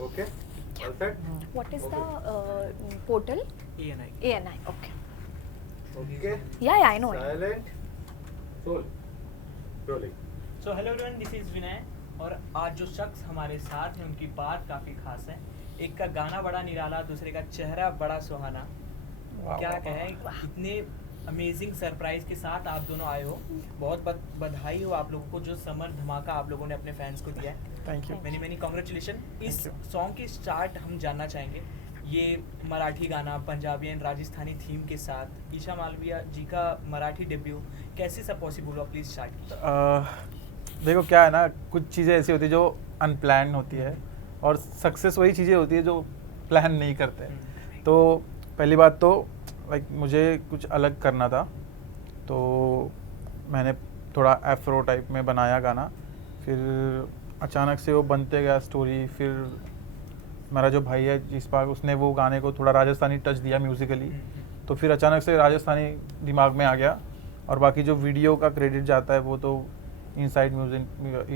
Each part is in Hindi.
Okay. All set? What is Okay. the portal? ANI. ANI. Okay. Okay. Yeah, I know it. Silent. Roll. Rolling. So hello everyone, this is Vinay और आज जो शख्स हमारे साथ हैं उनकी बात काफ़ी खास है। एक का गाना बड़ा निराला, दूसरे का चेहरा बड़ा सुहाना। क्या कहें, इतने अमेजिंग सरप्राइज के साथ आप दोनों आए हो। बहुत बधाई हो आप लोगों को जो समर धमाका आप लोगों ने अपने फैंस को दिया है। Thank you. Many congratulation. इस Thank you. सॉन्ग की स्टार्ट हम जानना चाहेंगे। ये मराठी गाना पंजाबी एंड राजस्थानी थीम के साथ ईशा मालविया जी का मराठी डेब्यू कैसे सब पॉसिबल हुआ, प्लीज स्टार्ट। देखो क्या है ना, कुछ चीज़ें ऐसी होती है जो अनप्लान होती है और सक्सेस वही चीज़ें होती है जो प्लान नहीं करते हैं। तो पहली बात तो लाइक मुझे कुछ अलग करना था, तो मैंने थोड़ा एफ्रो टाइप में बनाया गाना। फिर अचानक से वो बनते गया स्टोरी। फिर मेरा जो भाई है जिसपाक, उसने वो गाने को थोड़ा राजस्थानी टच दिया म्यूज़िकली, तो फिर अचानक से राजस्थानी दिमाग में आ गया। और बाकी जो वीडियो का क्रेडिट जाता है वो तो inside music,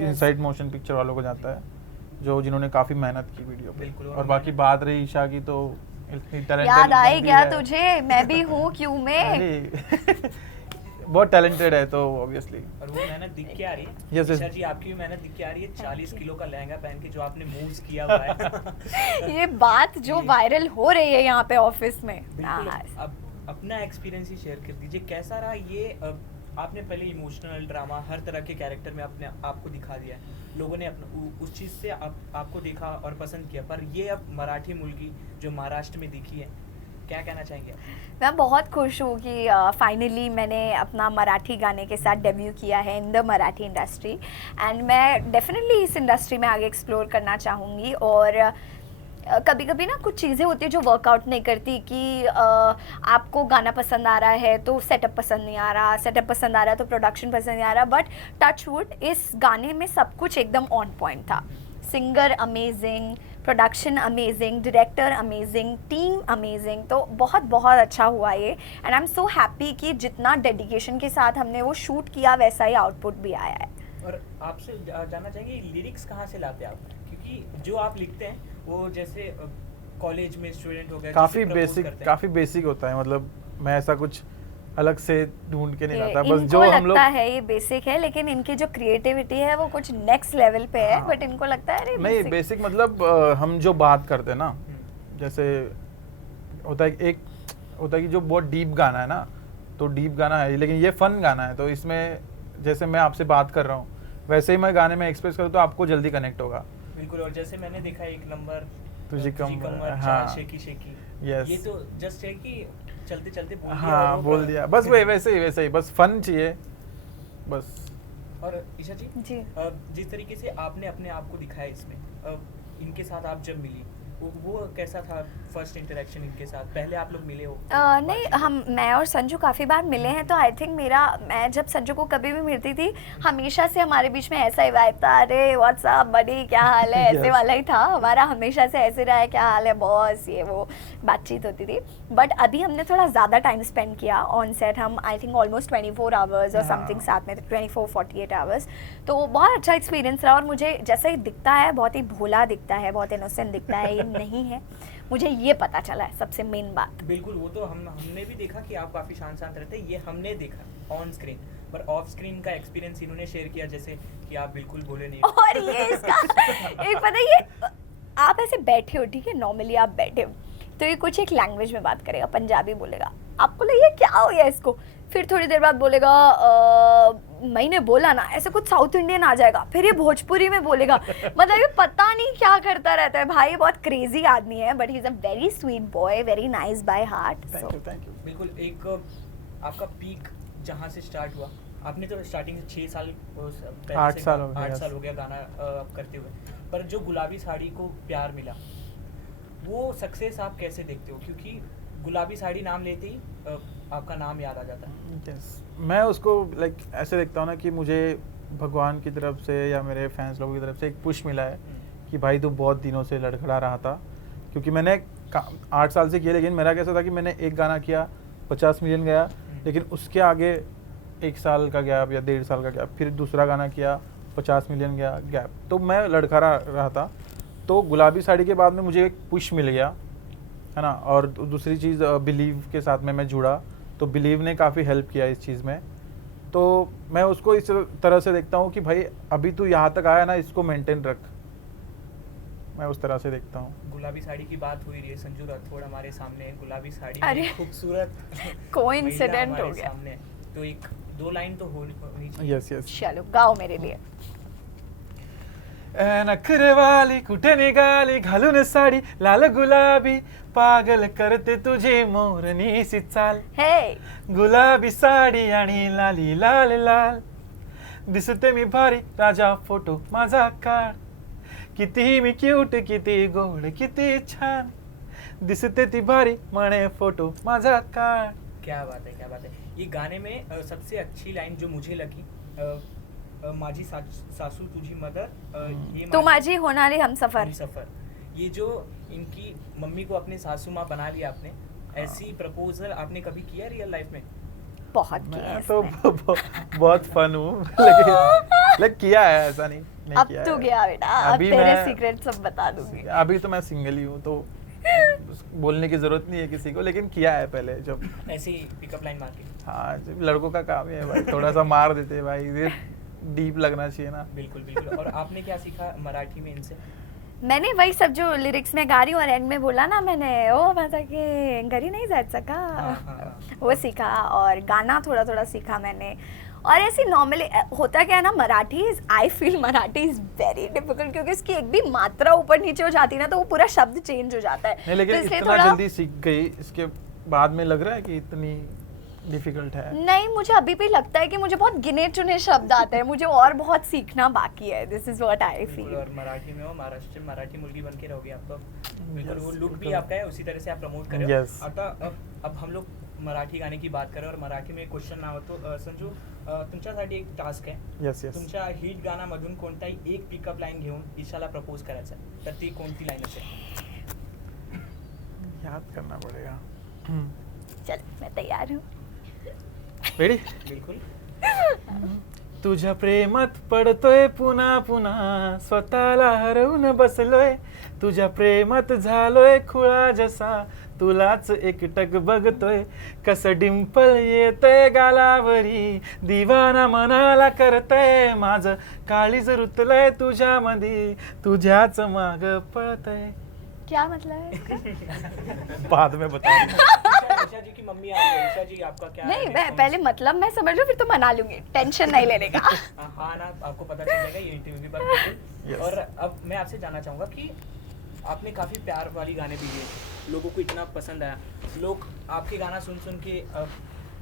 inside motion picture वालों को जाता है, जो जिन्होंने काफ़ी मेहनत की वीडियो पे। बिल्कुल। और बाकी बात रही ईशा की, तो इतनी talented याद आए बंदी क्या है। तुझे? मैं भी हूँ क्यों में। अरे, बहुत टैलेंटेड है तो ऑब्वियसली। और वो मेहनत दिख के आ रही है। Yes, yes. ईशा जी, आपकी भी मेहनत दिख के आ रही है। 40 किलो का लहंगा पहन के जो आपने मूव्स किया हुआ है। ये बात जो वायरल हो रही है यहाँ पे ऑफिस में। बिल्कुल। हाँ। अब अपना एक्सपीरियंस ही शेयर कर दीजिए, कैसा रहा ये। आपने पहले इमोशनल ड्रामा हर तरह के कैरेक्टर में अपने आपको दिखा दिया है। लोगों ने उस चीज़ से आपको देखा और पसंद किया, पर ये अब मराठी मुलगी जो महाराष्ट्र में दिखी है, क्या कहना चाहेंगे आप? मैं बहुत खुश हूँ कि फाइनली मैंने अपना मराठी गाने के साथ डेब्यू किया है in the Marathi industry. And मैं डेफिनेटली इस इंडस्ट्री में आगे एक्सप्लोर करना चाहूँगी। और कभी कभी ना कुछ चीज़ें होती है जो वर्कआउट नहीं करती, कि आपको गाना पसंद आ रहा है तो सेटअप पसंद नहीं आ रहा, सेटअप पसंद आ रहा है तो प्रोडक्शन पसंद नहीं आ रहा। बट टच वुड, इस गाने में सब कुछ एकदम ऑन पॉइंट था। Singer amazing, production amazing, director amazing, team amazing. तो बहुत बहुत अच्छा हुआ ये। And I am so happy कि जितना डेडिकेशन के साथ हमने वो शूट किया वैसा ही आउटपुट भी आया है। और आपसे जानना चाहेंगे लिरिक्स कहाँ से लाते हैं आप? क्योंकि जो आप लिखते हैं वो जैसे कॉलेज में स्टूडेंट हो गया, काफ़ी बेसिक होता है। मतलब मैं ऐसा कुछ अलग से ढूंढ के नहीं लाता, बस इनको जो हम लोग लगता है ये बेसिक है, लेकिन इनकी जो क्रिएटिविटी है वो कुछ नेक्स्ट लेवल पे है। हाँ। बट इनको लगता है अरे नहीं, बेसिक मतलब हम जो बात करते हैं ना, जैसे होता है कि जो बहुत डीप गाना है ना, तो डीप गाना है, लेकिन ये फन गाना है। तो इसमें जैसे मैं आपसे बात कर रहा हूँ वैसे ही मैं गाने में एक्सप्रेस करूँ तो आपको जल्दी कनेक्ट होगा। बिल्कुल। और जैसे मैंने देखा एक नंबर तुझी कमर, हाँ, शेकी शेकी, Yes. ये तो जस्ट है कि चलते चलते बोल दिया। हाँ, और बोल दिया बस। वैसे ही बस फन चाहिए बस। और ईशा जी, जी। जिस तरीके से आपने अपने आप को दिखाया इसमें, इनके साथ आप जब मिली वो कैसा था? फर्स्ट इंटरेक्शन इनके साथ, पहले आप लोग मिले हो? नहीं, मैं और संजू काफ़ी बार मिले हैं। तो आई थिंक मैं जब संजू को कभी भी मिलती थी, हमेशा से हमारे बीच में ऐसा ही वाइब था। अरे व्हाट्सअप बडी, क्या हाल है, ऐसे Yes. वाला ही था हमारा। हमेशा से ऐसे रहा है, क्या हाल है बॉस, ये वो बातचीत होती थी। बट अभी हमने थोड़ा ज़्यादा टाइम स्पेंड किया ऑन सेट। हम आई थिंक ऑलमोस्ट 24 आवर्स और समथिंग साथ में 24-48 आवर्स। तो बहुत अच्छा एक्सपीरियंस रहा। और मुझे जैसा ही दिखता है बहुत ही भोला दिखता है, बहुत इनोसेंट दिखता है, ये नहीं है। मुझे ये पता चला है सबसे मेन बात। बिल्कुल। वो तो हमने भी देखा कि आप काफ़ी शांत रहते हैं, ये हमने देखा ऑन स्क्रीन। पर ऑफ स्क्रीन का एक्सपीरियंस इन्होंने शेयर किया, जैसे कि आप बिल्कुल बोले नहीं। और ये इसका एक पता है, ये आप ऐसे बैठे हो, ठीक है, नॉर्मली आप बैठे हो तो ये कुछ एक लैंग्वेज में बात करेगा, पंजाबी बोलेगा, आपको लगे क्या हो गया इसको। फिर थोड़ी देर बाद बोलेगा मैंने बोला ना, ऐसे कुछ साउथ इंडियन आ जाएगा। फिर ये भोजपुरी में बोलेगा। मतलब ये पता नहीं क्या करता रहता है भाई। बहुत क्रेजी आदमी है, but he is a very sweet boy, very nice by heart. Thank you. बिल्कुल। एक आपका पीक जहाँ से स्टार्ट हुआ, आपने तो स्टार्टिंग 6 साल 8 साल हो गए, 8 साल हो गया गाना करते हुए। पर जो गुलाबी साड़ी को प्यार मिला, वो सक्सेस आप कैसे देखते हो? क्योंकि गुलाबी साड़ी नाम लेते ही आपका नाम याद आ जाता है। Yes. मैं उसको लाइक ऐसे देखता हूँ ना कि मुझे भगवान की तरफ से या मेरे फैंस लोगों की तरफ से एक पुश मिला है कि भाई तू बहुत दिनों से लड़खड़ा रहा था। क्योंकि मैंने 8 साल से किया, लेकिन मेरा कैसा था कि मैंने एक गाना किया 50 मिलियन गया, लेकिन उसके आगे 1 साल का गैप या 1.5 साल का गैप, फिर दूसरा गाना किया 50 मिलियन गया गैप, तो मैं लड़खड़ा रहा था। तो गुलाबी साड़ी के बाद में मुझे एक पुश मिल गया, है ना। और दूसरी चीज़ बिलीव के साथ में मैं जुड़ा, तो बिलीव ने काफ़ी हेल्प किया इस चीज़ में। तो मैं उसको इस तरह से देखता हूँ कि भाई अभी तू यहाँ तक आया ना, इसको मेंटेन रख, मैं उस तरह से देखता हूँ। गुलाबी साड़ी की बात हुई रही है, संजू राठौड़ हमारे सामने है, गुलाबी साड़ी अरे। में खूबसूरत Coincident महिला हमारे हो गया। सामने है। तो एक दो लाइन तो होनी चाहिए। Yes yes. चलो गाओ मेरे लिए। नखरे वाली कुठे निघाली घालून साडी लाल गुलाबी, पागल करते तुझे मोरनीची चाल, हे गुलाबी साडी आणि लाली लाल लाल, दिसते मी भारी राजा फोटो माझा काढ, किती मी क्यूट किती गोड किती छान, दिसते ती भारी म्हणे फोटो माझा काढ। क्या बात है, क्या बात है। ये गाने में सबसे अच्छी लाइन जो मुझे लगी, माझी सासू तुझी मदर, ये तू माझी होणारी हमसफर। सफर, ये जो इनकी मम्मी को अपने सासू माँ बना लिया आपने, ऐसी प्रपोजल आपने कभी किया रियल लाइफ में? बहुत किए मैं हैं तो इसमें। बहुत फन हूँ, लेकिन किया है, ऐसा नहीं अब किया तू है। गया बेटा, अब अभी तेरे मैं- सीक्रेट सब बता दूंगी। अभी तो मैं सिंगल ही हूँ, तो बोलने की जरूरत नहीं है किसी को, लेकिन किया है पहले जब। ऐसे ही पिकअप लाइन मार के? हाँ, जब लड़कों का काम है भाई, थोड़ा सा मार देते हैं भाई, ये डीप लगना चाहिए ना। बिल्कुल बिल्कुल। और आपने क्या सीखा मराठी में इनसे? मैंने वही सब जो लिरिक्स में गा रही हूँ और एंड में बोला ना मैंने, ओ माझा के घरी नहीं जायचं का, हाँ। वो सीखा। और गाना थोड़ा थोड़ा सीखा मैंने। और ऐसे नॉर्मली होता क्या है ना, Marathi is, I feel Marathi is very difficult, क्योंकि उसकी एक भी मात्रा ऊपर नीचे हो जाती है ना तो वो पूरा शब्द चेंज हो जाता है। नहीं, लेकिन तो इसलिए इतना थोड़ा जल्दी सीख गई, इसके बाद में लग रहा है कि इतनी डिफिकल्ट है। नहीं, मुझे अभी भी लगता है कि मुझे बहुत गिने चुने शब्द आते हैं, मुझे और बहुत सीखना बाकी है। दिस इज व्हाट आई बिल्कुल। फील। और मराठी में हो, महाराष्ट्र मराठी मुलगी बन के रहोगे आप तो। बिल्कुल, Yes, वो लुक भी बिल्कुल। आपका है, उसी तरह से आप प्रमोट करें। Yes. आता अब हम लोग मराठी गाने की बात करें और मराठी में क्वेश्चन नाव तो संजू, तुमच्यासाठी एक टास्क आहे। Yes yes. तुमच्या हिट गाण्यामधून कोणताही एक पिकअप लाईन घेऊन ईशाला प्रपोज करायचं आहे, तर ती कोणती लाईन असेल? याद करना पड़ेगा। चल मैं तैयार हूँ। रेडी? बिल्कुल। तुझ्या प्रेमात पडतोय पुन्हा पुन्हा, स्वतःला हरवून बसलोय, तुझ्या प्रेमात झालोय खुळा जसा, तुलाच एकटक बघतोय, कसं डिंपल येतंय गालावरी, दिवाना मनाला करतय, माझं काळीज रुतलंय तुझ्यामधी, तुझ्याच माग पळतय। क्या मतलब है? बाद में बता ईशा जी की मम्मी आ गई, ईशा जी आपका क्या नहीं, मैं response? पहले मतलब मैं समझ लूँ फिर तो मना लूंगी, टेंशन नहीं लेने का। हाँ ना, आपको पता चल जाएगा ये इंटरव्यू के बाद बिल्कुल। Yes. और अब मैं आपसे जानना चाहूँगा कि आपने काफ़ी प्यार वाली गाने भी दिए, लोगों को इतना पसंद आया, लोग आपके गाना सुन सुन के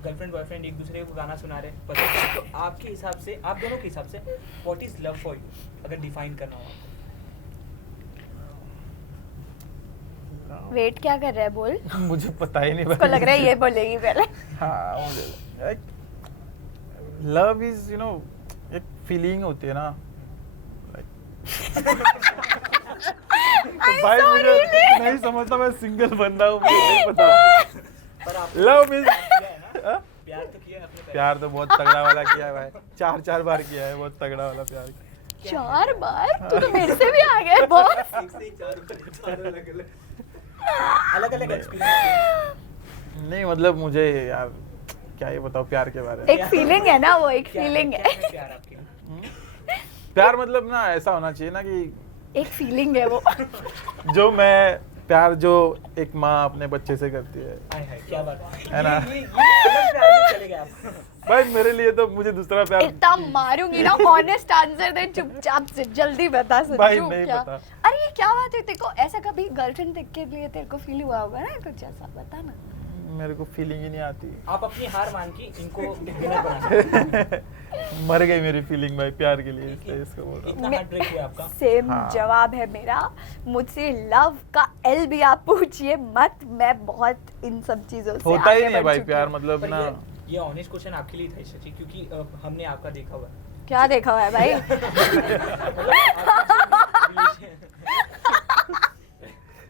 गर्लफ्रेंड बॉयफ्रेंड एक दूसरे को गाना सुना रहे, पसंद कर रहे। तो आपके हिसाब से, आप दोनों के हिसाब से, what is love for you, अगर डिफाइन करना हो आपको? वेट क्या कर रहा है, बोल। मुझे पता ही नहीं। उसको लग रहा है ये बोलेगी पहले। हाँ, मुझे लव इज एक फीलिंग होती है ना, तो भाई मुझे नहीं समझता, मैं सिंगल बंदा हूँ, मुझे नहीं पता। पर आप लव इज किया है ना, प्यार तो किया है आपने पहले। प्यार तो बहुत तगड़ा वाला किया है भाई, 4 बार किया है, बहुत तगड़ा वाला प्यार। 4 बार? तू तो मेरे से भी आ गया बॉस। एक से ही चार अलग अलग एक्सपीरियंस। नहीं मतलब मुझे यार क्या ही बताओ प्यार के बारे में। एक फीलिंग है ना, वो एक फीलिंग है। प्यार आपके? प्यार मतलब ना ऐसा होना चाहिए ना कि एक फीलिंग है वो। जो मैं प्यार जो एक माँ अपने बच्चे से करती है, हाय हाय, क्या बात है ना? ये अलग प्यार में चले गए आप। भाई मेरे लिए तो मुझे दूसरा प्यार इतना मारूंगी ना, ऑनेस्ट आंसर दे, चुपचाप से जल्दी बता संजू। भाई, नहीं क्या? पता। अरे ये क्या बात है, तेरे को ऐसा कभी गर्लफ्रेंड देख के लिए तेरे को फील हुआ होगा ना कुछ ऐसा, बता ना। मेरे को फीलिंग ही नहीं आती। आप अपनी हार मान के इनको विनर बना मर गई मेरी फीलिंग भाई प्यार के लिए, इसलिए इसको बोल रहा हूँ। इतना हार्ट ब्रेक हुआ आपका? सेम हाँ। जवाब है मेरा। मुझसे लव का एल भी आप पूछिए मत, मैं बहुत इन सब चीजों से होता ही आगे नहीं है बढ़ भाई चुकी प्यार, हूँ। मतलब पर ना। ये ऑनेस्ट क्वेश्चन आपके लिए था ईशा जी, क्योंकि हमने आपका देखा हुआ है। क्या देखा हुआ है भाई?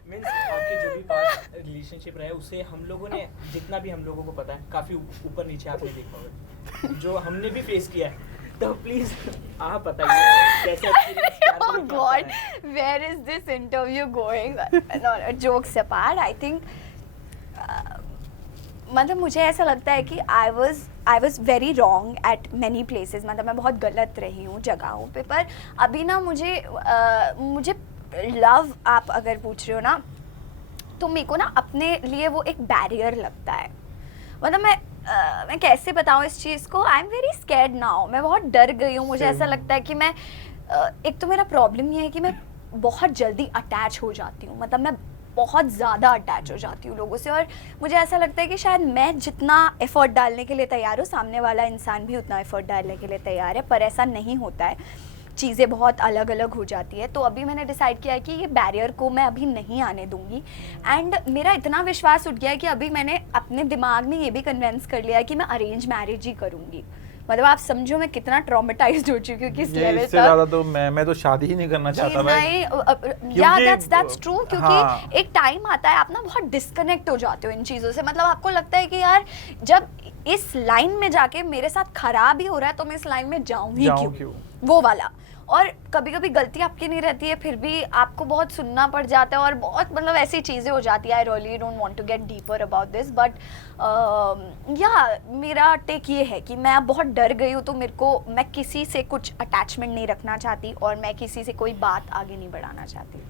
मीन्स आपके जो भी पास रिलेशनशिप रहे, उससे हम लोगों ने, जितना भी हम लोगों को पता है, काफी ऊपर नीचे आपने देखा होगा, जो हमने भी फेस किया है। तो प्लीज आप बताइए कैसा एक्सपीरियंस क्या Oh आपको God, आता है? where is this interview going? No, jokes apart, I think मतलब मुझे ऐसा लगता है कि I was very wrong at many places, मतलब मैं बहुत गलत रही हूँ जगहों पे, पर अभी ना मुझे लव आप अगर पूछ रहे हो ना, तो मेरे को ना अपने लिए वो एक बैरियर लगता है। मतलब मैं कैसे बताऊँ इस चीज़ को, I am very scared now, मैं बहुत डर गई हूँ। मुझे Same. ऐसा लगता है कि मैं एक तो मेरा प्रॉब्लम ये है कि मैं बहुत जल्दी अटैच हो जाती हूँ, मतलब मैं बहुत ज़्यादा अटैच हो जाती हूँ लोगों से, और मुझे ऐसा लगता है कि शायद मैं जितना एफर्ट डालने के लिए तैयार हूँ, सामने वाला इंसान भी उतना एफर्ट डालने के लिए तैयार है, पर ऐसा नहीं होता है, चीज़ें बहुत अलग अलग हो जाती है। तो अभी मैंने डिसाइड किया है कि ये बैरियर को मैं अभी नहीं आने दूंगी, एंड मेरा इतना विश्वास उठ गया है कि अभी मैंने अपने दिमाग में ये भी कन्विंस कर लिया है कि मैं अरेंज मैरिज ही करूँगी। मतलब आप समझो मैं कितना ट्रॉमेटाइज्ड हो चुकी हूँ किस ये लेवल इससे तक। ज़्यादा तो मैं तो शादी ही नहीं करना चाहता भाई। नहीं, क्योंकि- दैट्स ट्रू, क्योंकि हाँ। एक टाइम आता है आप ना बहुत डिस्कनेक्ट हो जाते हो इन चीज़ों से। मतलब आपको लगता है कि यार जब इस लाइन में जाके मेरे साथ खराब ही हो रहा है तो मैं इस लाइन में जाऊँ ही क्यों, वो वाला। और कभी कभी गलती आपकी नहीं रहती है, फिर भी आपको बहुत सुनना पड़ जाता है और बहुत मतलब ऐसी चीज़ें हो जाती है। I really don't want to get deeper about this, but yeah मेरा टेक ये है कि मैं अब बहुत डर गई हूँ, तो मैं किसी से कुछ अटैचमेंट नहीं रखना चाहती और मैं किसी से कोई बात आगे नहीं बढ़ाना चाहती।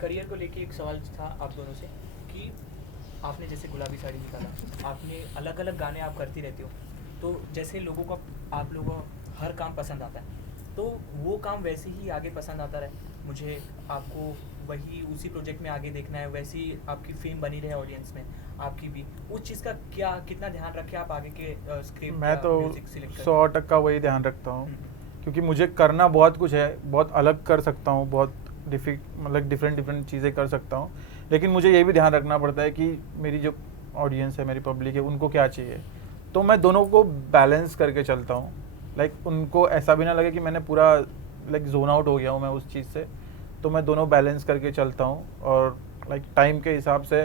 करियर को लेके एक सवाल था आप दोनों से कि आपने जैसे गुलाबी साड़ी निकाला, आपने अलग अलग गाने आप करती रहती हो, तो जैसे लोगों को आप लोगों को हर काम पसंद आता है, तो वो काम वैसे ही आगे पसंद आता रहे, मुझे आपको वही उसी प्रोजेक्ट में आगे देखना है, वैसी आपकी फेम बनी रहे ऑडियंस में आपकी भी, उस चीज़ का कितना ध्यान रखे आप आगे के स्क्रिप्ट मैं तो म्यूजिक सिलेक्ट 100% वही ध्यान रखता हूँ, क्योंकि मुझे करना बहुत कुछ है, बहुत अलग कर सकता हूँ, बहुत मतलब डिफरेंट चीज़ें कर सकता हूँ, लेकिन मुझे ये भी ध्यान रखना पड़ता है कि मेरी जो ऑडियंस है, मेरी पब्लिक है, उनको क्या चाहिए। तो मैं दोनों को बैलेंस करके चलता हूँ। लाइक उनको ऐसा भी ना लगे कि मैंने पूरा जोन आउट हो गया हूँ मैं उस चीज़ से, तो मैं दोनों बैलेंस करके चलता हूँ और टाइम के हिसाब से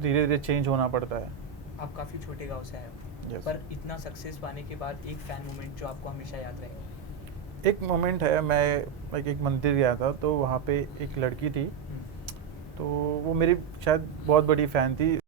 धीरे धीरे चेंज होना पड़ता है। आप काफ़ी छोटे गांव से आए हो, Yes. पर इतना सक्सेस पाने के बाद एक फैन मोमेंट जो आपको हमेशा याद रहेगा? एक मोमेंट है, मैं एक मंदिर गया था, तो वहाँ पे एक लड़की थी, तो वो मेरी शायद बहुत बड़ी फ़ैन थी।